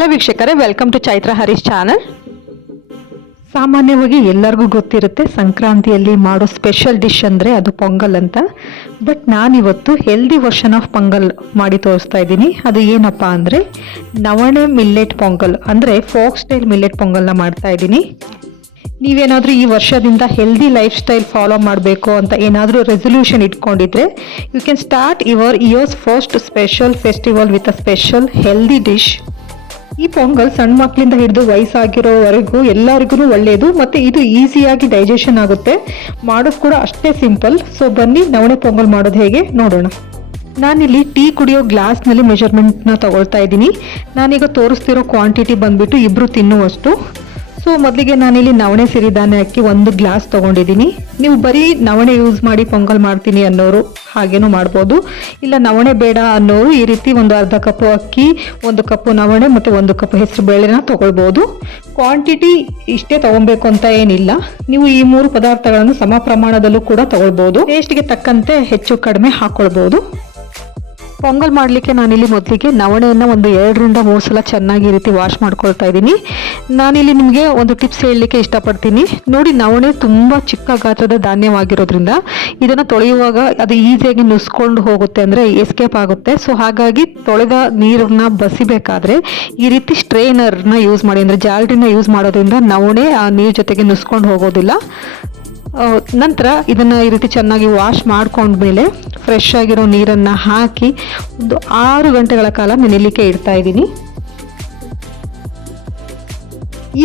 Hello ವೀಕ್ಷಕರೇ welcome to Chaitra Harish channel ಸಾಮಾನ್ಯವಾಗಿ ಎಲ್ಲರಿಗೂ ಗೊತ್ತಿರುತ್ತೆ, ಸಂಕ್ರಾಂತಿಯಲ್ಲಿ ಮಾಡೋ ಸ್ಪೆಷಲ್ ಡಿಶ್ ಅಂದರೆ ಅದು ಪೊಂಗಲ್ ಅಂತ. ಬಟ್ ನಾನಿವತ್ತು ಹೆಲ್ದಿ ವರ್ಷನ್ ಆಫ್ ಪೊಂಗಲ್ ಮಾಡಿ ತೋರಿಸ್ತಾ ಇದ್ದೀನಿ. ಅದು ಏನಪ್ಪ ಅಂದರೆ, ನವಣೆ ಮಿಲ್ಲೆಟ್ ಪೊಂಗಲ್, ಅಂದರೆ ಫೋಕ್ ಸ್ಟೈಲ್ ಮಿಲ್ಲೆಟ್ ಪೊಂಗಲ್ನ ಮಾಡ್ತಾ ಇದ್ದೀನಿ. ನೀವೇನಾದರೂ ಈ ವರ್ಷದಿಂದ ಹೆಲ್ದಿ ಲೈಫ್ ಸ್ಟೈಲ್ ಫಾಲೋ ಮಾಡಬೇಕು ಅಂತ ಏನಾದರೂ resolution ಇಟ್ಕೊಂಡಿದ್ರೆ you can start your year's first special festival with a special healthy dish ಈ ಪೊಂಗಲ್ ಸಣ್ಣ ಮಕ್ಕಳಿಂದ ಹಿಡಿದು ವಯಸ್ಸಾಗಿರೋವರೆಗೂ ಎಲ್ಲರಿಗೂ ಒಳ್ಳೆಯದು ಮತ್ತು ಇದು ಈಸಿಯಾಗಿ ಡೈಜೆಷನ್ ಆಗುತ್ತೆ. ಮಾಡೋದು ಕೂಡ ಅಷ್ಟೇ ಸಿಂಪಲ್. ಸೊ ಬನ್ನಿ, ನವಣೆ ಪೊಂಗಲ್ ಮಾಡೋದು ಹೇಗೆ ನೋಡೋಣ. ನಾನಿಲ್ಲಿ ಟೀ ಕುಡಿಯೋ ಗ್ಲಾಸ್ನಲ್ಲಿ ಮೆಜರ್ಮೆಂಟ್ನ ತಗೊಳ್ತಾ ಇದ್ದೀನಿ. ನಾನೀಗ ತೋರಿಸ್ತಿರೋ ಕ್ವಾಂಟಿಟಿ ಬಂದುಬಿಟ್ಟು ಇಬ್ಬರು ತಿನ್ನುವಷ್ಟು. ಸೊ ಮೊದಲಿಗೆ ನಾನಿಲ್ಲಿ ನವಣೆ ಸಿರಿಧಾನ್ಯ ಅಕ್ಕಿ ಒಂದು ಗ್ಲಾಸ್ ತಗೊಂಡಿದ್ದೀನಿ. ನೀವು ಬರೀ ನವಣೆ ಯೂಸ್ ಮಾಡಿ ಪೊಂಗಲ್ ಮಾಡ್ತೀನಿ ಅನ್ನೋರು ಹಾಗೇನೂ ಮಾಡ್ಬೋದು. ಇಲ್ಲ, ನವಣೆ ಬೇಡ ಅನ್ನೋರು ಈ ರೀತಿ ಒಂದು ಅರ್ಧ ಕಪ್ಪು ಅಕ್ಕಿ, ಒಂದು ಕಪ್ಪು ನವಣೆ ಮತ್ತು ಒಂದು ಕಪ್ ಹೆಸರು ಬೇಳೆನ ತೊಗೊಳ್ಬೋದು. ಕ್ವಾಂಟಿಟಿ ಇಷ್ಟೇ ತೊಗೊಬೇಕು ಅಂತ ಏನಿಲ್ಲ. ನೀವು ಈ ಮೂರು ಪದಾರ್ಥಗಳನ್ನು ಸಮ ಪ್ರಮಾಣದಲ್ಲೂ ಕೂಡ ತಗೊಳ್ಬೋದು. ಟೇಸ್ಟ್ಗೆ ತಕ್ಕಂತೆ ಹೆಚ್ಚು ಕಡಿಮೆ ಹಾಕ್ಕೊಳ್ಬೋದು ಪೊಂಗಲ್ ಮಾಡಲಿಕ್ಕೆ ನಾನಿಲ್ಲಿ ಮೊದಲಿಗೆ ನವಣೆಯನ್ನು ಒಂದು ಎರಡರಿಂದ ಮೂರು ಸಲ ಚೆನ್ನಾಗಿ ಈ ರೀತಿ ವಾಶ್ ಮಾಡ್ಕೊಳ್ತಾ ಇದ್ದೀನಿ. ನಾನಿಲ್ಲಿ ನಿಮಗೆ ಒಂದು ಟಿಪ್ಸ್ ಹೇಳಲಿಕ್ಕೆ ಇಷ್ಟಪಡ್ತೀನಿ. ನೋಡಿ, ನವಣೆ ತುಂಬ ಚಿಕ್ಕ ಗಾತ್ರದ ಧಾನ್ಯವಾಗಿರೋದ್ರಿಂದ ಇದನ್ನು ತೊಳೆಯುವಾಗ ಅದು ಈಸಿಯಾಗಿ ನುಸ್ಕೊಂಡು ಹೋಗುತ್ತೆ ಅಂದರೆ ಎಸ್ಕೇಪ್ ಆಗುತ್ತೆ. ಸೊ ಹಾಗಾಗಿ ತೊಳೆದ ನೀರನ್ನ ಬಸಿಬೇಕಾದ್ರೆ ಈ ರೀತಿ ಸ್ಟ್ರೈನರ್ನ ಯೂಸ್ ಮಾಡಿ, ಅಂದರೆ ಜಾಲರಿನ ಯೂಸ್ ಮಾಡೋದ್ರಿಂದ ನವಣೆ ಆ ನೀರು ಜೊತೆಗೆ ನುಸ್ಕೊಂಡು ಹೋಗೋದಿಲ್ಲ. ನಂತರ ಇದನ್ನು ಈ ರೀತಿ ಚೆನ್ನಾಗಿ ವಾಶ್ ಮಾಡ್ಕೊಂಡ್ಮೇಲೆ ಫ್ರೆಶ್ ಆಗಿರೋ ನೀರನ್ನು ಹಾಕಿ ಒಂದು ಆರು ಗಂಟೆಗಳ ಕಾಲ ನೆನೆಲಿಕ್ಕೆ ಇಡ್ತಾ ಇದ್ದೀನಿ.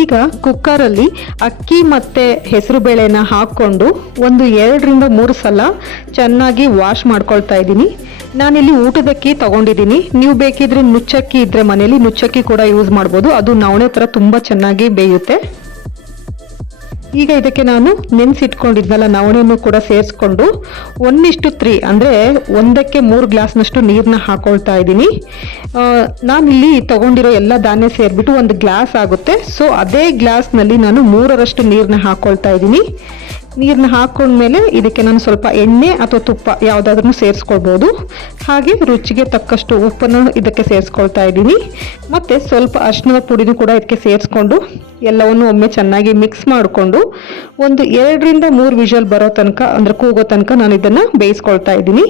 ಈಗ ಕುಕ್ಕರಲ್ಲಿ ಅಕ್ಕಿ ಮತ್ತು ಹೆಸರು ಬೇಳೆನ ಹಾಕ್ಕೊಂಡು ಒಂದು ಎರಡರಿಂದ ಮೂರು ಸಲ ಚೆನ್ನಾಗಿ ವಾಶ್ ಮಾಡ್ಕೊಳ್ತಾ ಇದ್ದೀನಿ. ನಾನಿಲ್ಲಿ ಊಟದಕ್ಕಿ ತೊಗೊಂಡಿದ್ದೀನಿ. ನೀವು ಬೇಕಿದ್ರೆ ನುಚ್ಚಕ್ಕಿ ಇದ್ದರೆ ಮನೇಲಿ ನುಚ್ಚಕ್ಕಿ ಕೂಡ ಯೂಸ್ ಮಾಡ್ಬೋದು. ಅದು ನವಣೆ ಥರ ತುಂಬ ಚೆನ್ನಾಗಿ ಬೇಯುತ್ತೆ. ಈಗ ಇದಕ್ಕೆ ನಾನು ನೆನೆಸಿಟ್ಕೊಂಡಿದ್ನಲ್ಲ ನವಣೆಯನ್ನು ಕೂಡ ಸೇರಿಸ್ಕೊಂಡು ಒನ್ ಇಷ್ಟು ತ್ರೀ, ಅಂದರೆ ಒಂದಕ್ಕೆ ಮೂರು ಗ್ಲಾಸ್ನಷ್ಟು ನೀರನ್ನ ಹಾಕೊಳ್ತಾ ಇದ್ದೀನಿ. ನಾನಿಲ್ಲಿ ತಗೊಂಡಿರೋ ಎಲ್ಲ ಧಾನ್ಯ ಸೇರಿಬಿಟ್ಟು ಒಂದು ಗ್ಲಾಸ್ ಆಗುತ್ತೆ. ಸೊ ಅದೇ ಗ್ಲಾಸ್ನಲ್ಲಿ ನಾನು ಮೂರರಷ್ಟು ನೀರನ್ನ ಹಾಕೊಳ್ತಾ ಇದ್ದೀನಿ. ನೀರನ್ನ ಹಾಕೊಂಡ್ಮೇಲೆ ಇದಕ್ಕೆ ನಾನು ಸ್ವಲ್ಪ ಎಣ್ಣೆ ಅಥವಾ ತುಪ್ಪ ಯಾವುದಾದ್ರೂ ಸೇರಿಸ್ಕೊಳ್ಬೋದು. ಹಾಗೆ ರುಚಿಗೆ ತಕ್ಕಷ್ಟು ಉಪ್ಪನ್ನು ಇದಕ್ಕೆ ಸೇರಿಸ್ಕೊಳ್ತಾ ಇದ್ದೀನಿ. ಮತ್ತು ಸ್ವಲ್ಪ ಅರ್ಶಿನದ ಪುಡಿನೂ ಕೂಡ ಇದಕ್ಕೆ ಸೇರಿಸ್ಕೊಂಡು ಎಲ್ಲವನ್ನು ಒಮ್ಮೆ ಚೆನ್ನಾಗಿ ಮಿಕ್ಸ್ ಮಾಡಿಕೊಂಡು ಒಂದು ಎರಡರಿಂದ ಮೂರು ವಿಷಲ್ ಬರೋ ತನಕ ಅಂದರೆ ಕೂಗೋ ತನಕ ನಾನು ಇದನ್ನು ಬೇಯಿಸ್ಕೊಳ್ತಾ ಇದ್ದೀನಿ.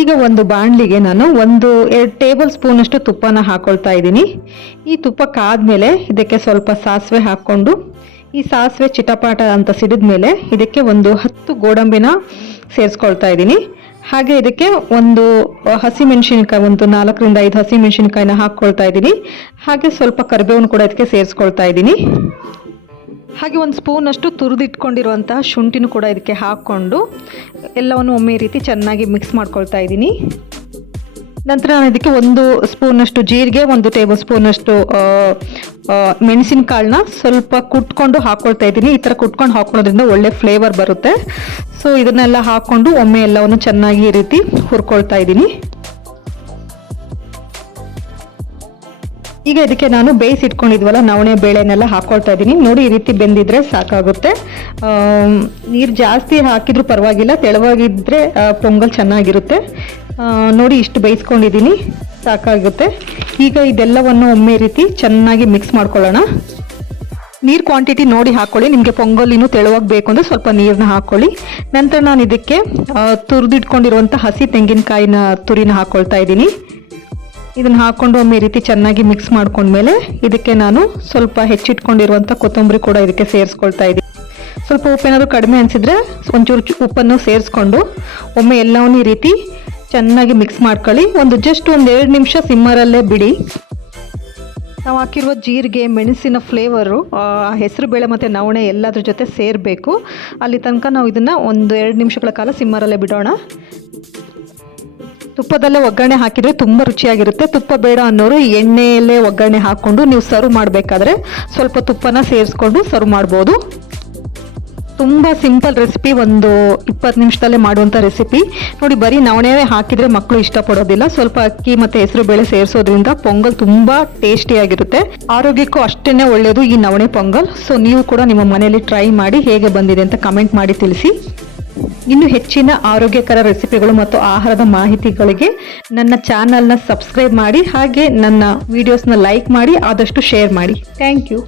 ಈಗ ಒಂದು ಬಾಣಲಿಗೆ ನಾನು ಒಂದು ಎರಡು ಟೇಬಲ್ ಸ್ಪೂನಷ್ಟು ತುಪ್ಪನ ಹಾಕೊಳ್ತಾ ಇದ್ದೀನಿ. ಈ ತುಪ್ಪ ಕಾದ್ಮೇಲೆ ಇದಕ್ಕೆ ಸ್ವಲ್ಪ ಸಾಸಿವೆ ಹಾಕ್ಕೊಂಡು, ಈ ಸಾಸಿವೆ ಚಿಟಪಾಟ ಅಂತ ಸಿಡಿದ ಮೇಲೆ ಇದಕ್ಕೆ ಒಂದು ಹತ್ತು ಗೋಡಂಬಿನ ಸೇರಿಸ್ಕೊಳ್ತಾ ಇದ್ದೀನಿ. ಹಾಗೆ ಇದಕ್ಕೆ ಒಂದು ಹಸಿಮೆಣಸಿನಕಾಯಿ, ಒಂದು ನಾಲ್ಕರಿಂದ ಐದು ಹಸಿಮೆಣಸಿನಕಾಯಿನ ಹಾಕ್ಕೊಳ್ತಾ ಇದ್ದೀನಿ. ಹಾಗೆ ಸ್ವಲ್ಪ ಕರಿಬೇವನ್ನು ಕೂಡ ಇದಕ್ಕೆ ಸೇರಿಸ್ಕೊಳ್ತಾ ಇದ್ದೀನಿ. ಹಾಗೆ ಒಂದು ಸ್ಪೂನಷ್ಟು ತುರಿದಿಟ್ಕೊಂಡಿರುವಂತಹ ಶುಂಠಿನೂ ಕೂಡ ಇದಕ್ಕೆ ಹಾಕ್ಕೊಂಡು ಎಲ್ಲವನ್ನು ಒಮ್ಮೆ ರೀತಿ ಚೆನ್ನಾಗಿ ಮಿಕ್ಸ್ ಮಾಡ್ಕೊಳ್ತಾ ಇದ್ದೀನಿ. ನಂತರ ನಾನು ಇದಕ್ಕೆ ಒಂದು ಸ್ಪೂನಷ್ಟು ಜೀರಿಗೆ, ಒಂದು ಟೇಬಲ್ ಸ್ಪೂನಷ್ಟು ಮೆಣಸಿನಕಾಳನ್ನ ಸ್ವಲ್ಪ ಕುಟ್ಕೊಂಡು ಹಾಕ್ಕೊಳ್ತಾ ಇದ್ದೀನಿ. ಈ ಥರ ಕುಟ್ಕೊಂಡು ಹಾಕೊಳ್ಳೋದ್ರಿಂದ ಒಳ್ಳೆ ಫ್ಲೇವರ್ ಬರುತ್ತೆ. ಸೊ ಇದನ್ನೆಲ್ಲ ಹಾಕ್ಕೊಂಡು ಒಮ್ಮೆ ಎಲ್ಲವನ್ನು ಚೆನ್ನಾಗಿ ಈ ರೀತಿ ಹುರ್ಕೊಳ್ತಾ ಇದ್ದೀನಿ. ಈಗ ಇದಕ್ಕೆ ನಾನು ಬೇಯಿಸಿಟ್ಕೊಂಡಿದ್ವಲ್ಲ ನವಣೆ ಬೇಳೆನೆಲ್ಲ ಹಾಕೊಳ್ತಾ ಇದ್ದೀನಿ ನೋಡಿ, ಈ ರೀತಿ ಬೆಂದಿದ್ರೆ ಸಾಕಾಗುತ್ತೆ. ನೀರು ಜಾಸ್ತಿ ಹಾಕಿದ್ರು ಪರವಾಗಿಲ್ಲ ತೆಳುವಾಗಿದ್ದರೆ ಪೊಂಗಲ್ ಚೆನ್ನಾಗಿರುತ್ತೆ. ನೋಡಿ, ಇಷ್ಟು ಬೇಯಿಸ್ಕೊಂಡಿದ್ದೀನಿ ಸಾಕಾಗುತ್ತೆ. ಈಗ ಇದೆಲ್ಲವನ್ನು ಒಮ್ಮೆ ರೀತಿ ಚೆನ್ನಾಗಿ ಮಿಕ್ಸ್ ಮಾಡ್ಕೊಳ್ಳೋಣ. ನೀರು ಕ್ವಾಂಟಿಟಿ ನೋಡಿ ಹಾಕ್ಕೊಳ್ಳಿ ನಿಮಗೆ ಪೊಂಗಲ್ ಇನ್ನೂ ತೆಳುವಾಗಿ ಬೇಕು ಅಂದರೆ ಸ್ವಲ್ಪ ನೀರನ್ನ ಹಾಕ್ಕೊಳ್ಳಿ ನಂತರ ನಾನು ಇದಕ್ಕೆ ತುರಿದಿಟ್ಕೊಂಡಿರುವಂಥ ಹಸಿ ತೆಂಗಿನಕಾಯಿನ ತುರಿನ ಹಾಕ್ಕೊಳ್ತಾ ಇದ್ದೀನಿ ಇದನ್ನ ಹಾಕ್ಕೊಂಡು ಒಮ್ಮೆ ರೀತಿ ಚೆನ್ನಾಗಿ ಮಿಕ್ಸ್ ಮಾಡ್ಕೊಂಡ್ಮೇಲೆ ಇದಕ್ಕೆ ನಾನು ಸ್ವಲ್ಪ ಹೆಚ್ಚಿಟ್ಕೊಂಡಿರುವಂಥ ಕೊತ್ತಂಬರಿ ಕೂಡ ಇದಕ್ಕೆ ಸೇರಿಸ್ಕೊಳ್ತಾ ಇದ್ದೀನಿ. ಸ್ವಲ್ಪ ಉಪ್ಪೇನಾದರೂ ಕಡಿಮೆ ಅನಿಸಿದ್ರೆ ಒಂಚೂರು ಉಪ್ಪನ್ನು ಸೇರಿಸ್ಕೊಂಡು ಒಮ್ಮೆ ಎಲ್ಲವನ್ನೂ ಈ ರೀತಿ ಚೆನ್ನಾಗಿ ಮಿಕ್ಸ್ ಮಾಡ್ಕೊಳ್ಳಿ. ಒಂದು ಜಸ್ಟ್ ಒಂದು ಎರಡು ನಿಮಿಷ ಸಿಮ್ಮರಲ್ಲೇ ಬಿಡಿ. ನಾವು ಹಾಕಿರುವ ಜೀರಿಗೆ, ಮೆಣಸಿನ ಫ್ಲೇವರು ಹೆಸರು ಬೇಳೆ ಮತ್ತು ನವಣೆ ಎಲ್ಲದ್ರ ಜೊತೆ ಸೇರಬೇಕು. ಅಲ್ಲಿ ತನಕ ನಾವು ಇದನ್ನು ಒಂದು ಎರಡು ನಿಮಿಷಗಳ ಕಾಲ ಸಿಮ್ಮರಲ್ಲೇ ಬಿಡೋಣ. ತುಪ್ಪದಲ್ಲೇ ಒಗ್ಗರಣೆ ಹಾಕಿದರೆ ತುಂಬ ರುಚಿಯಾಗಿರುತ್ತೆ. ತುಪ್ಪ ಬೇಡ ಅನ್ನೋರು ಎಣ್ಣೆಯಲ್ಲೇ ಒಗ್ಗರಣೆ ಹಾಕ್ಕೊಂಡು ನೀವು ಸರ್ವ್ ಮಾಡಬೇಕಾದ್ರೆ ಸ್ವಲ್ಪ ತುಪ್ಪನ ಸೇರಿಸ್ಕೊಂಡು ಸರ್ವ್ ಮಾಡ್ಬೋದು. ತುಂಬ ಸಿಂಪಲ್ ರೆಸಿಪಿ, ಒಂದು ಇಪ್ಪತ್ತು ನಿಮಿಷದಲ್ಲೇ ಮಾಡುವಂಥ ರೆಸಿಪಿ. ನೋಡಿ, ಬರೀ ನವಣೆವೇ ಹಾಕಿದರೆ ಮಕ್ಕಳು ಇಷ್ಟಪಡೋದಿಲ್ಲ. ಸ್ವಲ್ಪ ಅಕ್ಕಿ ಮತ್ತು ಹೆಸರು ಬೇಳೆ ಸೇರಿಸೋದ್ರಿಂದ ಪೊಂಗಲ್ ತುಂಬ ಟೇಸ್ಟಿಯಾಗಿರುತ್ತೆ ಆರೋಗ್ಯಕ್ಕೂ ಅಷ್ಟೇ ಒಳ್ಳೆಯದು ಈ ನವಣೆ ಪೊಂಗಲ್. ಸೊ ನೀವು ಕೂಡ ನಿಮ್ಮ ಮನೆಯಲ್ಲಿ ಟ್ರೈ ಮಾಡಿ ಹೇಗೆ ಬಂದಿದೆ ಅಂತ ಕಮೆಂಟ್ ಮಾಡಿ ತಿಳಿಸಿ. ಇನ್ನು ಹೆಚ್ಚಿನ ಆರೋಗ್ಯಕರ ರೆಸಿಪಿಗಳು ಮತ್ತು ಆಹಾರದ ಮಾಹಿತಿಗಳಿಗೆ ನನ್ನ ಚಾನಲ್ನ ಸಬ್ಸ್ಕ್ರೈಬ್ ಮಾಡಿ ಹಾಗೆ ನನ್ನ ವಿಡಿಯೋಸ್ನ ಲೈಕ್ ಮಾಡಿ ಆದಷ್ಟು ಶೇರ್ ಮಾಡಿ. Thank you